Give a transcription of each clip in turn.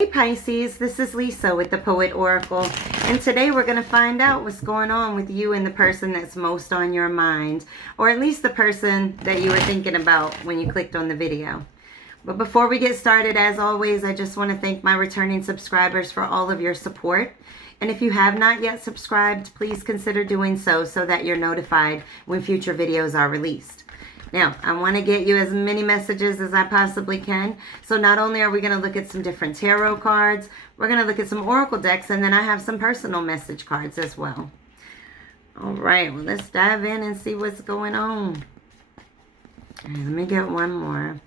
Hey Pisces, this is Lisa with the Poet Oracle, and today we're going to find out what's going on with you and the person that's most on your mind, or at least the person that you were thinking about when you clicked on the video. But before we get started, as always, I just want to thank my returning subscribers for all of your support. And if you have not yet subscribed, please consider doing so that you're notified when future videos are released. Now, I want to get you as many messages as I possibly can. So not only are we going to look at some different tarot cards, we're going to look at some oracle decks, and then I have some personal message cards as well. All right, well, let's dive in and see what's going on. All right, let me get one more.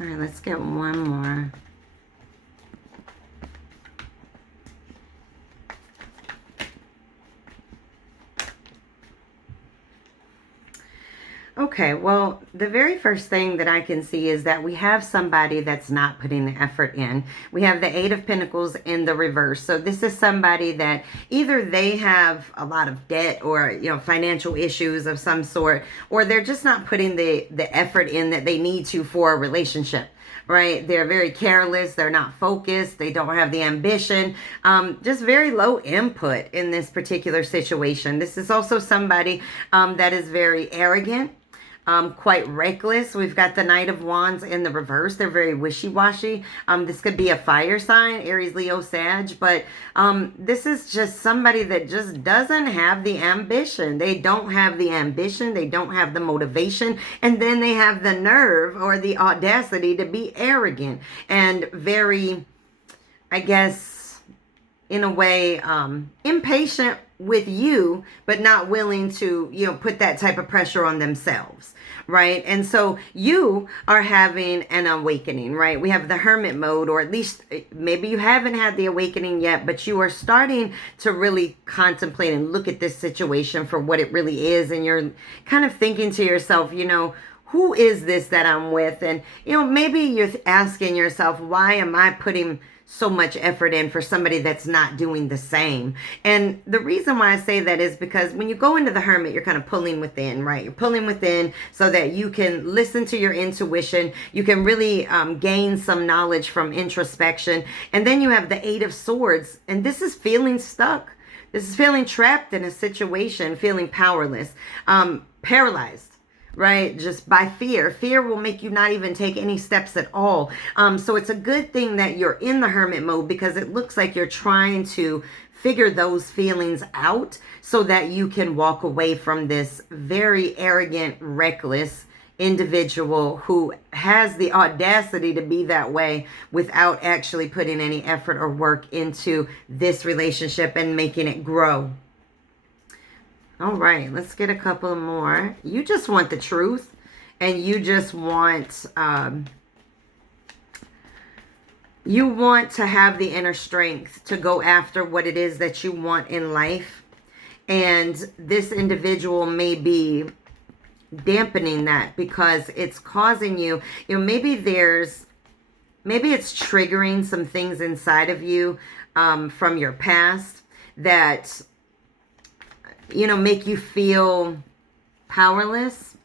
All right, let's get one more. Okay, well, the very first thing that I can see is that we have somebody that's not putting the effort in. We have the Eight of Pentacles in the reverse. So this is somebody that either they have a lot of debt or, financial issues of some sort, or they're just not putting the effort in that they need to for a relationship. Right? They're very careless. They're not focused. They don't have the ambition. Just very low input in this particular situation. This is also somebody that is very arrogant. Quite reckless. We've got the Knight of Wands in the reverse. They're very wishy-washy. This could be a fire sign, Aries, Leo, Sag, but this is just somebody that just doesn't have the ambition. They don't have the ambition. They don't have the motivation. And then they have the nerve or the audacity to be arrogant and very, I guess, in a way, impatient with you, but not willing to, put that type of pressure on themselves, right? And so you are having an awakening, right? We have the hermit mode, or at least maybe you haven't had the awakening yet, but you are starting to really contemplate and look at this situation for what it really is. And you're kind of thinking to yourself, who is this that I'm with? And, maybe you're asking yourself, why am I putting so much effort in for somebody that's not doing the same? And the reason why I say that is because when you go into the hermit, you're kind of pulling within, right? You're pulling within so that you can listen to your intuition. You can really gain some knowledge from introspection. And then you have the Eight of Swords, and this is feeling stuck. This is feeling trapped in a situation, feeling powerless, paralyzed. Right? Just by fear. Fear will make you not even take any steps at all. So it's a good thing that you're in the hermit mode, because it looks like you're trying to figure those feelings out so that you can walk away from this very arrogant, reckless individual who has the audacity to be that way without actually putting any effort or work into this relationship and making it grow. All right, let's get a couple more. You just want the truth, and you just want, you want to have the inner strength to go after what it is that you want in life. And this individual may be dampening that because it's causing you, maybe it's triggering some things inside of you from your past that make you feel powerless.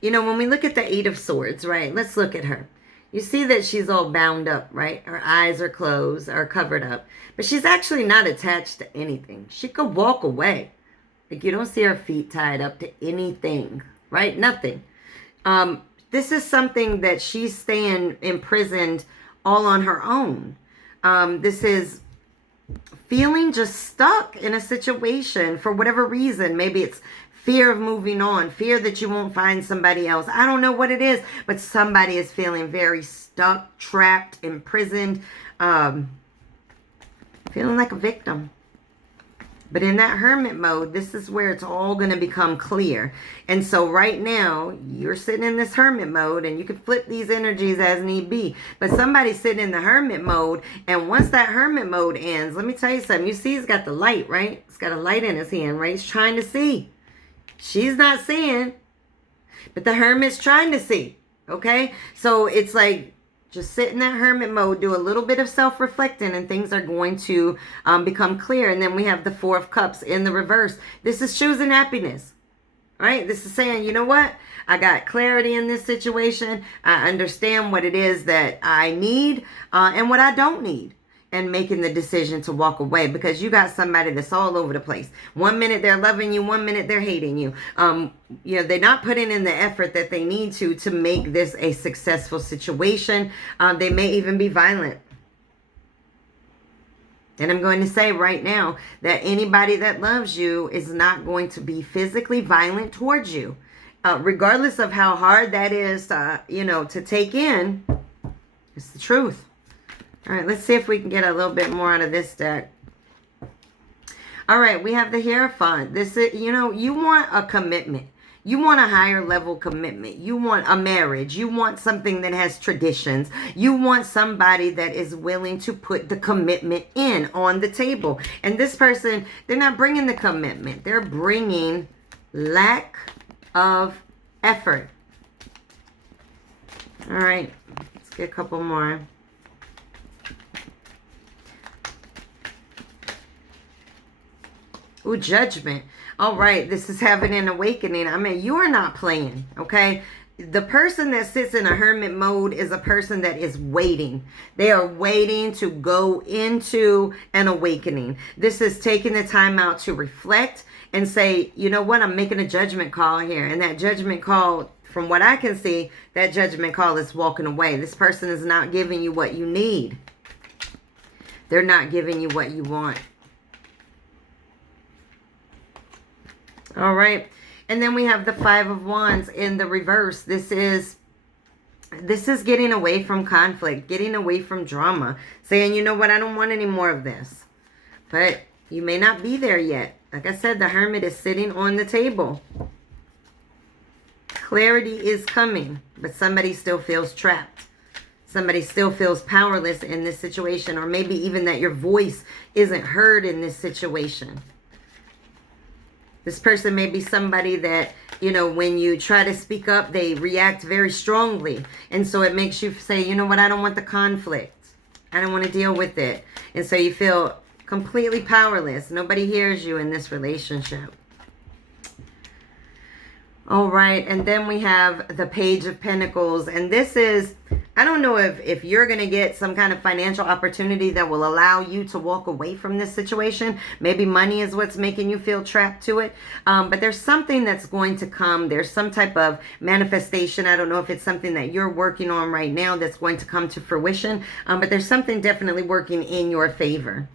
When we look at the Eight of Swords, right? Let's look at her. You see that she's all bound up, right? Her eyes are closed, are covered up. But she's actually not attached to anything. She could walk away. Like, you don't see her feet tied up to anything, right? Nothing. This is something that she's staying imprisoned all on her own. This is feeling just stuck in a situation for whatever reason. Maybe it's fear of moving on, fear that you won't find somebody else. I don't know what it is, but somebody is feeling very stuck, trapped, imprisoned, feeling like a victim. But in that hermit mode, this is where it's all going to become clear. And so right now, you're sitting in this hermit mode, and you can flip these energies as need be. But somebody's sitting in the hermit mode, and once that hermit mode ends, let me tell you something. You see he's got the light, right? He's got a light in his hand, right? He's trying to see. She's not seeing, but the hermit's trying to see, okay? So it's like Just sit in that hermit mode, do a little bit of self-reflecting, and things are going to become clear. And then we have the Four of Cups in the reverse. This is choosing happiness, right? This is saying, you know what? I got clarity in this situation. I understand what it is that I need and what I don't need. And making the decision to walk away, because you got somebody that's all over the place. 1 minute they're loving you, 1 minute they're hating you. You know, they're not putting in the effort that they need to make this a successful situation. They may even be violent. And I'm going to say right now that anybody that loves you is not going to be physically violent towards you. Regardless of how hard that is, you know, to take in, it's the truth. All right, let's see if we can get a little bit more out of this deck. All right, we have the Hierophant. This is, you know, you want a commitment. You want a higher level commitment. You want a marriage. You want something that has traditions. You want somebody that is willing to put the commitment in on the table. And this person, they're not bringing the commitment. They're bringing lack of effort. All right, let's get a couple more. Ooh, Judgment. All right, this is having an awakening. I mean, you are not playing, okay? The person that sits in a hermit mode is a person that is waiting. They are waiting to go into an awakening. This is taking the time out to reflect and say, you know what, I'm making a judgment call here. And that judgment call, from what I can see, that judgment call is walking away. This person is not giving you what you need. They're not giving you what you want. All right. And then we have the Five of Wands in the reverse. This is getting away from conflict, getting away from drama, saying, you know what, I don't want any more of this. But you may not be there yet. Like I said, the Hermit is sitting on the table. Clarity is coming, but somebody still feels trapped. Somebody still feels powerless in this situation, or maybe even that your voice isn't heard in this situation. This person may be somebody that, you know, when you try to speak up, they react very strongly. And so it makes you say, you know what, I don't want the conflict. I don't want to deal with it. And so you feel completely powerless. Nobody hears you in this relationship. All right, and then we have the Page of Pentacles. And this is, I don't know if you're going to get some kind of financial opportunity that will allow you to walk away from this situation. Maybe money is what's making you feel trapped to it. But there's something that's going to come. There's some type of manifestation. I don't know if it's something that you're working on right now that's going to come to fruition. But there's something definitely working in your favor.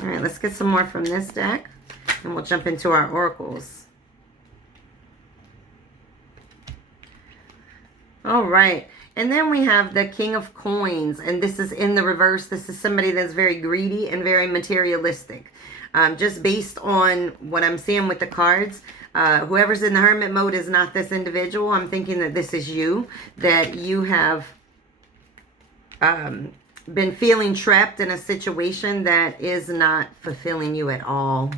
All right, let's get some more from this deck. And we'll jump into our oracles. All right. And then we have the King of Coins. And this is in the reverse. This is somebody that's very greedy and very materialistic. Just based on what I'm seeing with the cards, whoever's in the hermit mode is not this individual. I'm thinking that this is you. That you have been feeling trapped in a situation that is not fulfilling you at all.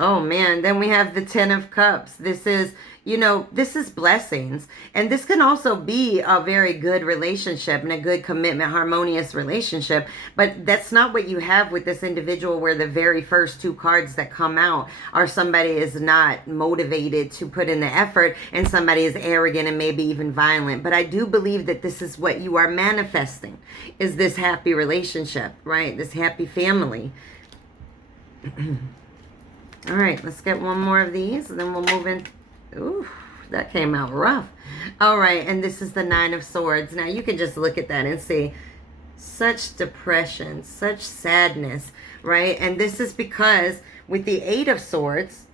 Oh, man. Then we have the Ten of Cups. This is, you know, this is blessings. And this can also be a very good relationship and a good commitment, harmonious relationship. But that's not what you have with this individual, where the very first two cards that come out are somebody is not motivated to put in the effort and somebody is arrogant and maybe even violent. But I do believe that this is what you are manifesting, is this happy relationship, right? This happy family. All right, let's get one more of these, and then we'll move in. Ooh, that came out rough. All right, and this is the Nine of Swords. Now, you can just look at that and see such depression, such sadness, right? And this is because with the Eight of Swords,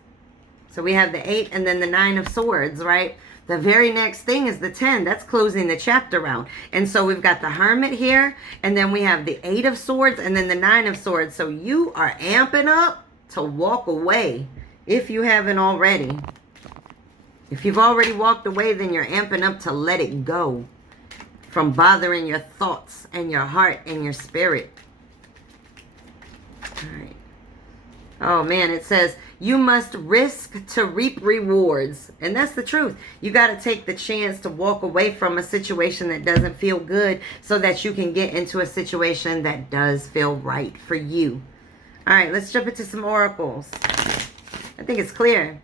so we have the 8 and then the 9 of Swords, right? The very next thing is the 10. That's closing the chapter out. And so we've got the Hermit here, and then we have the 8 of Swords, and then the 9 of Swords. So you are amping up to walk away if you haven't already. If you've already walked away, then you're amping up to let it go from bothering your thoughts and your heart and your spirit. All right. Oh, man, it says, You must risk to reap rewards. And that's the truth. You got to take the chance to walk away from a situation that doesn't feel good so that you can get into a situation that does feel right for you. All right, let's jump into some oracles. I think it's clear.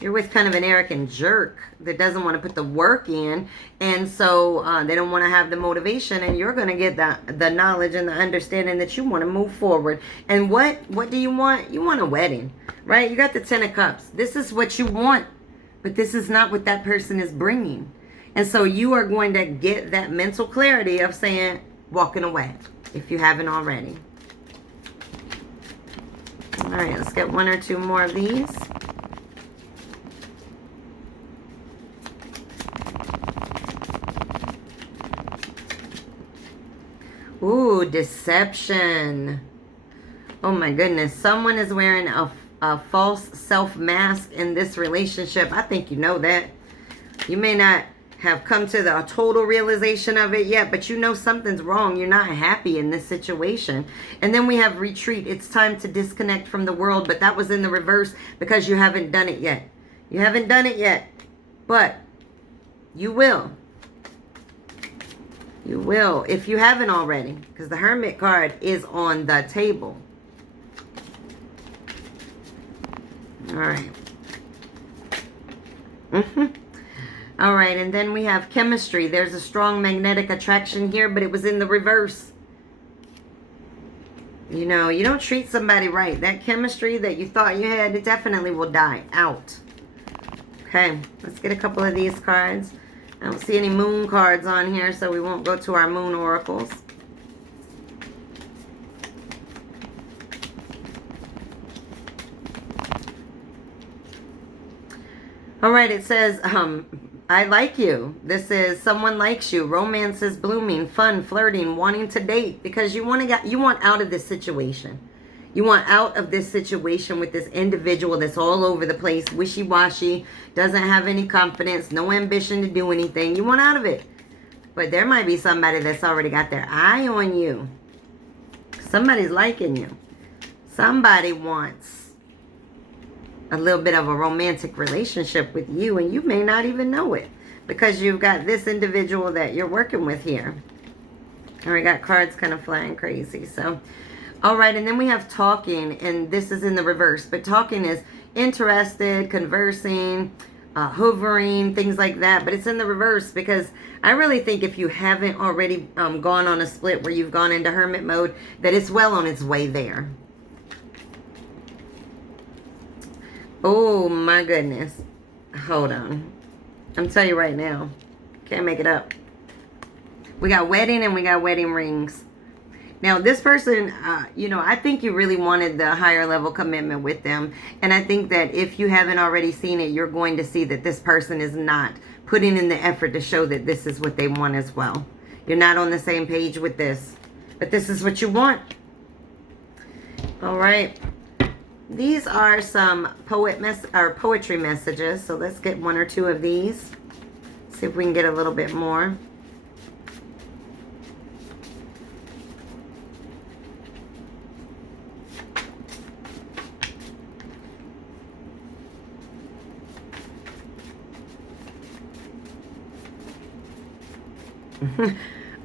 You're with kind of an arrogant jerk that doesn't want to put the work in. And so they don't want to have the motivation. And you're going to get the knowledge and the understanding that you want to move forward. And what do you want? You want a wedding, right? You got the 10 of Cups. This is what you want. But this is not what that person is bringing. And so you are going to get that mental clarity of saying, walking away, if you haven't already. All right, let's get one or two more of these. Ooh, deception. Oh my goodness. Someone is wearing a false self mask in this relationship. I think you know that. You may not have come to the total realization of it yet, but you know something's wrong. You're not happy in this situation. And then we have retreat. It's time to disconnect from the world, but that was in the reverse because you haven't done it yet. You haven't done it yet, but you will. You will, if you haven't already, because the Hermit card is on the table. All right. All right, and then we have chemistry. There's a strong magnetic attraction here, but it was in the reverse. You know, you don't treat somebody right. That chemistry that you thought you had, it definitely will die out. Okay, let's get a couple of these cards. I don't see any moon cards on here, so we won't go to our moon oracles. All right, it says, I like you. This is someone likes you. Romance is blooming, fun, flirting, wanting to date because you want out of this situation. You want out of this situation with this individual that's all over the place, wishy-washy, doesn't have any confidence, no ambition to do anything. You want out of it. But there might be somebody that's already got their eye on you. Somebody's liking you. Somebody wants a little bit of a romantic relationship with you, and you may not even know it because you've got this individual that you're working with here. And we got cards kind of flying crazy, so... All right, and then we have talking, and this is in the reverse. But talking is interested, conversing, hovering, things like that. But it's in the reverse because I really think if you haven't already gone on a split where you've gone into hermit mode, that it's well on its way there. Oh, my goodness. Hold on. I'm telling you right now. Can't make it up. We got wedding and we got wedding rings. Now, this person, you know, I think you really wanted the higher level commitment with them. And I think that if you haven't already seen it, you're going to see that this person is not putting in the effort to show that this is what they want as well. You're not on the same page with this. But this is what you want. All right. These are some poetry messages. So let's get one or two of these. See if we can get a little bit more.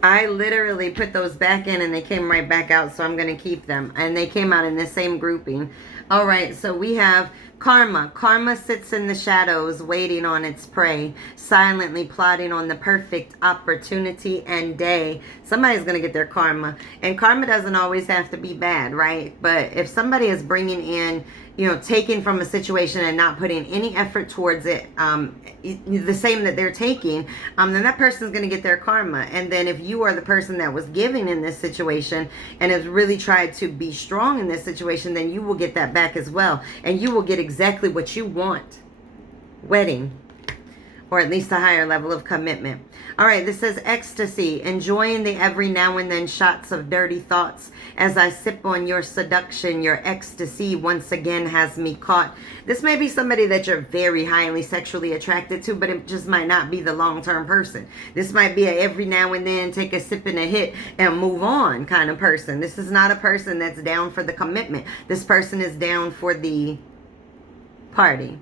I literally put those back in and they came right back out, so I'm going to keep them. And they came out in the same grouping. All right, so we have karma. Karma sits in the shadows waiting on its prey, silently plotting on the perfect opportunity and day. Somebody's going to get their karma. And karma doesn't always have to be bad, right? But if somebody is bringing in, you know, taking from a situation and not putting any effort towards it, the same that they're taking, then that person's going to get their karma. And then if you are the person that was giving in this situation and has really tried to be strong in this situation, then you will get that back as well. And you will get exactly what you want. Wedding. Or at least a higher level of commitment. All right, this says ecstasy, enjoying the every now and then shots of dirty thoughts. As I sip on your seduction, your ecstasy once again has me caught. This may be somebody that you're very highly sexually attracted to, but it just might not be the long-term person. This might be a every now and then take a sip and a hit and move on kind of person. This is not a person that's down for the commitment. This person is down for the party.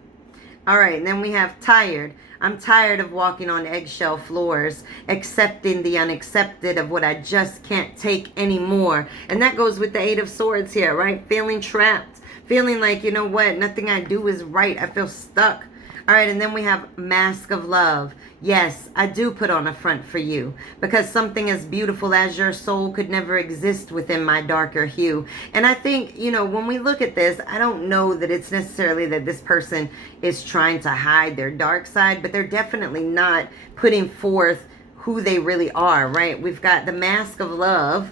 All right, and then we have tired. I'm tired of walking on eggshell floors, accepting the unaccepted of what I just can't take anymore. And that goes with the Eight of Swords here, right? Feeling trapped, feeling like, you know what, nothing I do is right. I feel stuck. All right, and then we have Mask of Love. Yes, I do put on a front for you because something as beautiful as your soul could never exist within my darker hue. And I think, you know, when we look at this, I don't know that it's necessarily that this person is trying to hide their dark side, but they're definitely not putting forth who they really are, right? We've got the Mask of Love,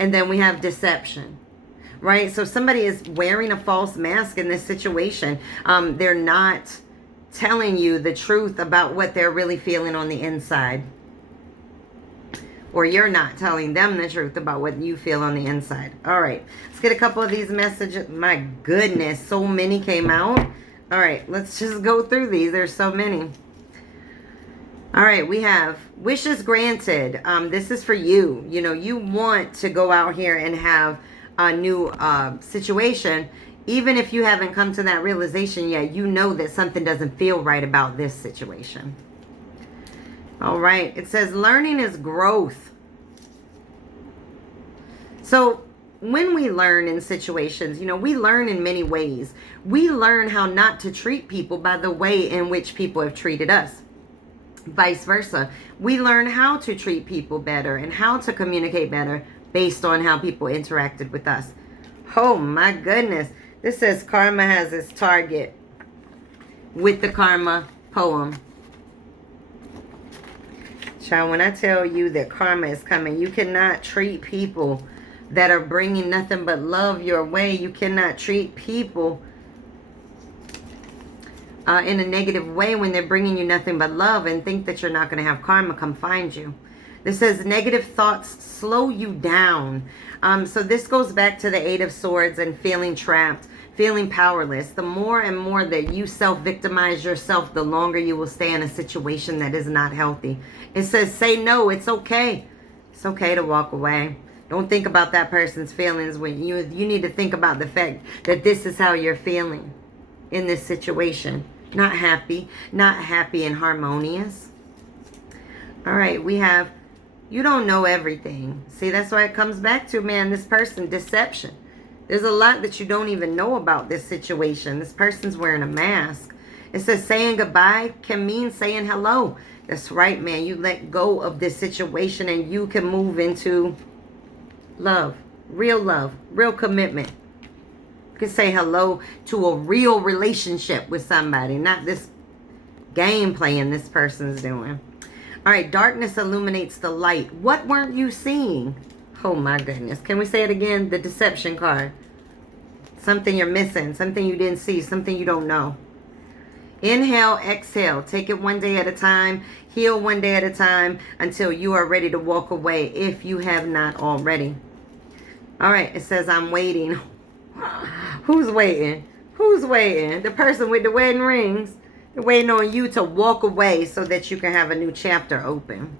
and then we have deception. Right? So somebody is wearing a false mask in this situation. They're not telling you the truth about what they're really feeling on the inside. Or you're not telling them the truth about what you feel on the inside. All right. Let's get a couple of these messages. My goodness, so many came out. All right. Let's just go through these. There's so many. All right. We have wishes granted. This is for you. You know, you want to go out here and have a new situation. Even if you haven't come to that realization yet, you know that something doesn't feel right about this situation. All right. It says learning is growth. So when we learn in situations, you know, we learn in many ways. We learn how not to treat people by the way in which people have treated us. Vice versa. We learn how to treat people better and how to communicate better based on how people interacted with us. Oh my goodness. This says karma has its target with the karma poem. Child, when I tell you that karma is coming, you cannot treat people that are bringing nothing but love your way. You cannot treat people in a negative way when they're bringing you nothing but love and think that you're not going to have karma come find you. This says negative thoughts slow you down. So this goes back to the Eight of Swords and feeling trapped, feeling powerless. The more and more that you self-victimize yourself, the longer you will stay in a situation that is not healthy. It says say no. It's okay. It's okay to walk away. Don't think about that person's feelings when you need to think about the fact that this is how you're feeling in this situation. Not happy and harmonious. All right, we have you don't know everything. See, that's why it comes back to, man, this person, deception. There's a lot that you don't even know about this situation. This person's wearing a mask. It says saying goodbye can mean saying hello. That's right, man. You let go of this situation and you can move into love, real commitment. You can say hello to a real relationship with somebody, not this game playing this person's doing. All right, darkness illuminates the light. What weren't you seeing? Oh my goodness. Can we say it again? The deception card. Something you're missing, something you didn't see, something you don't know. Inhale, exhale. Take it one day at a time. Heal one day at a time until you are ready to walk away if you have not already. All right, it says I'm waiting. Who's waiting? Who's waiting? The person with the wedding rings. They're waiting on you to walk away so that you can have a new chapter open.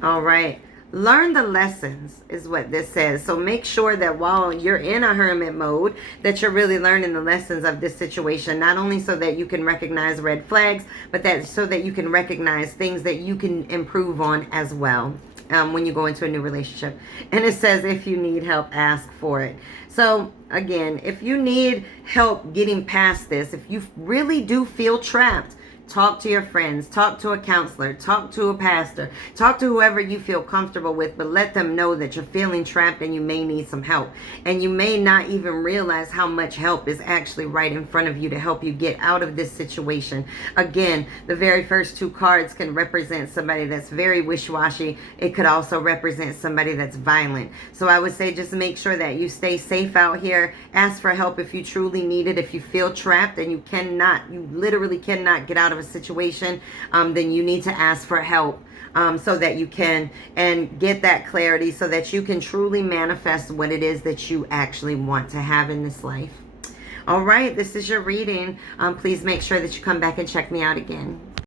All right. Learn the lessons is what this says. So make sure that while you're in a hermit mode, that you're really learning the lessons of this situation. Not only so that you can recognize red flags, but that so that you can recognize things that you can improve on as well. When you go into a new relationship. And it says if you need help, ask for it. So again, if you need help getting past this, if you really do feel trapped, talk to your friends, talk to a counselor, talk to a pastor, talk to whoever you feel comfortable with, but let them know that you're feeling trapped and you may need some help. And you may not even realize how much help is actually right in front of you to help you get out of this situation. Again, the very first two cards can represent somebody that's very wishy-washy. It could also represent somebody that's violent. So I would say just make sure that you stay safe out here. Ask for help if you truly need it. If you feel trapped and you literally cannot get out of a situation, then you need to ask for help so that you can and get that clarity so that you can truly manifest what it is that you actually want to have in this life. All right, this is your reading. Please make sure that you come back and check me out again.